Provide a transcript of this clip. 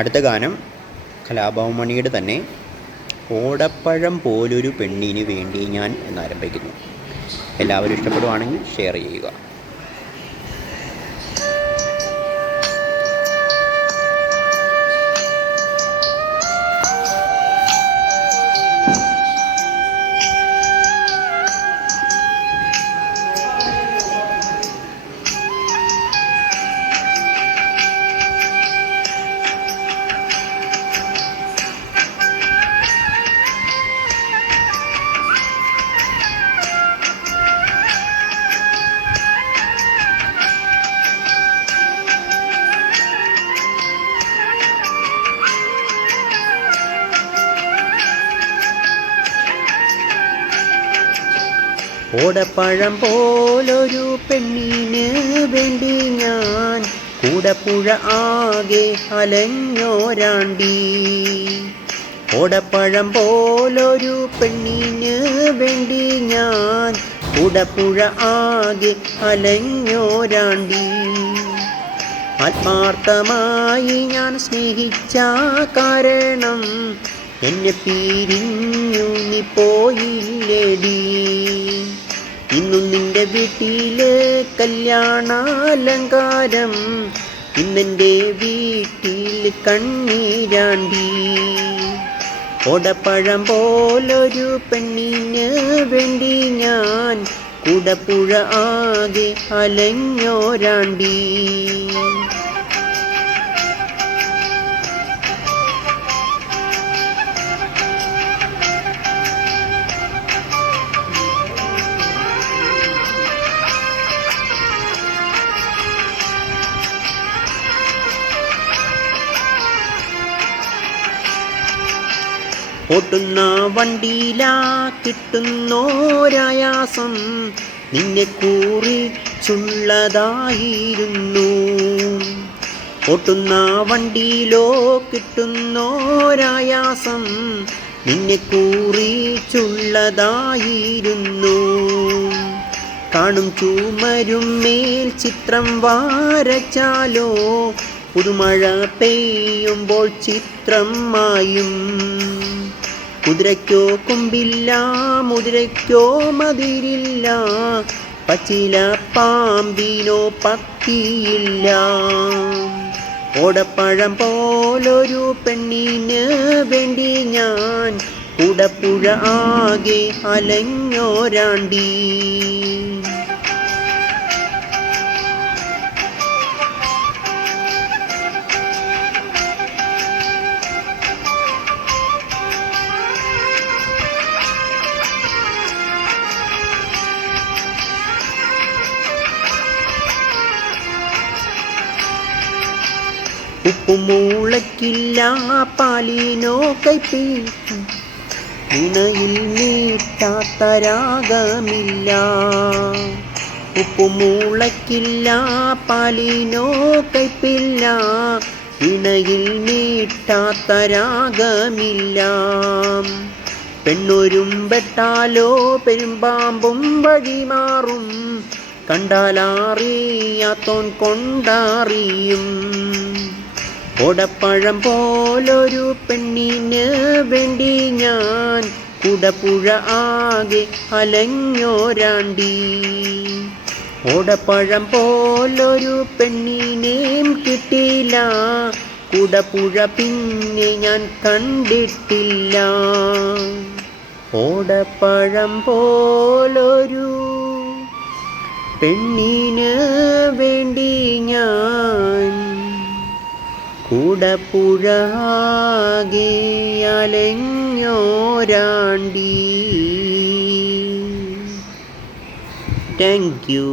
അടുത്ത ഗാനം കലാഭവൻ മണിയുടെ തന്നെ ഓടപ്പഴം പോലൊരു പെണ്ണിന് വേണ്ടി ഞാൻ എന്നാരംഭിക്കുന്നു. എല്ലാവരും ഇഷ്ടപ്പെടുവാണെങ്കിൽ ഷെയർ ചെയ്യുക. ഓടപ്പഴം പോലൊരു പെണ്ണിന് വേണ്ടി ഞാൻ കൂടപ്പുഴ ആകെ അലഞ്ഞോരാണ്ടി. ഓടപ്പഴം പോലൊരു പെണ്ണിന് വേണ്ടി ഞാൻ കൂടപ്പുഴ ആകെ അലഞ്ഞോരാണ്ടി. ആത്മാർത്ഥമായി ഞാൻ സ്നേഹിച്ച കാരണം എന്നെ പിരിഞ്ഞു നീ പോയില്ലേടി. ഇന്നു നിന്റെ വീട്ടിലെ കല്യാണാലങ്കാരം, ഇന്നെൻ്റെ വീട്ടിൽ കണ്ണീരാണ്ടി. ഓടപ്പഴം പോലൊരു പെണ്ണിന് വേണ്ടി ഞാൻ കൂടപ്പുഴ ആകെ അലഞ്ഞോരാണ്ടി. ഓട്ടുന്ന വണ്ടിയിലാ കിട്ടുന്നോരായാസം നിന്നെ കുറിച്ചുള്ളതായിരുന്നു. ഓട്ടുന്ന വണ്ടിയിലോ കിട്ടുന്നോരായാസം നിന്നെ കുറിച്ചുള്ളതായിരുന്നു. കാണും ചുമരും മേൽ ചിത്രം വരച്ചാലോ പുതുമഴ പെയ്യുമ്പോൾ ചിത്രം മായും. കുതിരയ്ക്കോ കൊമ്പില്ല, മുതിരയ്ക്കോ മതിരില്ല, പച്ചില പാമ്പിനോ പക്കിയില്ല. ഓടപ്പഴം പോലൊരു പെണ്ണിന് വേണ്ടി ഞാൻ കൂടപ്പുഴ ആകെ അലഞ്ഞോരാണ്ടി. ഉപ്പുമുളയ്ക്കില്ല, പാലിനോ കൈപ്പീട്ടും, ഇണയിൽ നീട്ടാത്ത രാഗമില്ല. ഉപ്പുമുളയ്ക്കില്ല, പാലിനോ കൈപ്പില്ല, ഇണയിൽ നീട്ടാത്ത രാഗമില്ല. പെണ്ണൊരും വെട്ടാലോ പെരുമ്പാമ്പും വഴിമാറും, കണ്ടാലറിയാത്തോൻ കൊണ്ടറിയും. ഓടപ്പഴം പോലൊരു പെണ്ണിന് വേണ്ടി ഞാൻ കൂടപ്പുഴ ആകെ അലഞ്ഞോരാണ്ടി. ഓടപ്പഴം പോലൊരു പെണ്ണിനേം കിട്ടില്ല, കൂടപ്പുഴ പിന്നെ ഞാൻ കണ്ടിട്ടില്ല. ഓടപ്പഴം പോലൊരു പെണ്ണിന് വേണ്ടി ഞാൻ കൂടപ്പുഴ ആകെ അലഞ്ഞോരാണ്ടി. Thank you.